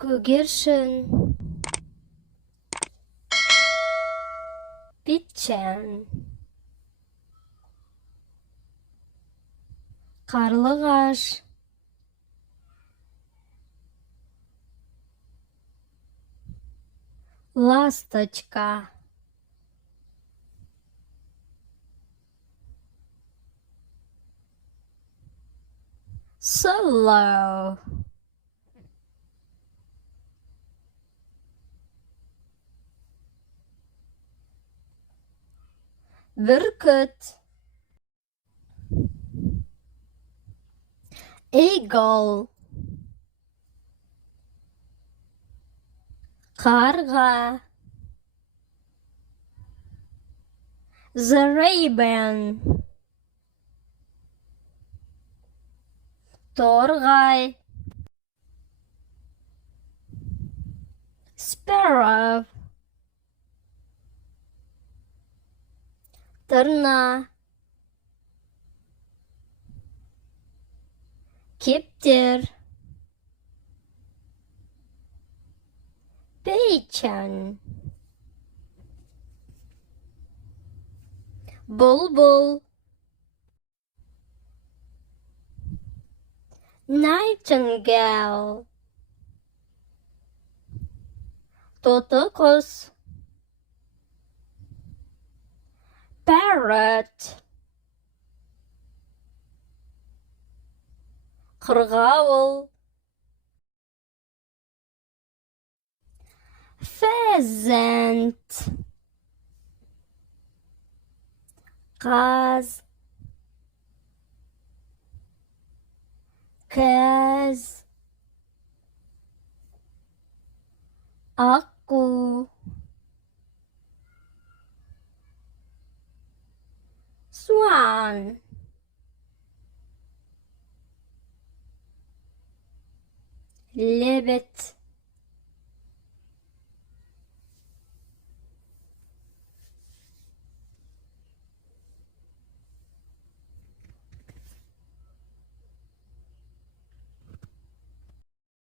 Көгершін, петчан, қарлығаш, ласточка, swallow, бүркіт, eagle, қарға, the raven, торғай, sparrow, тырна, кептер, пейчан, бұлбұл, nightingale, тоты құс, parrot, қырғауыл, pheasant, қаз, каз, аққу, swan, лебедь,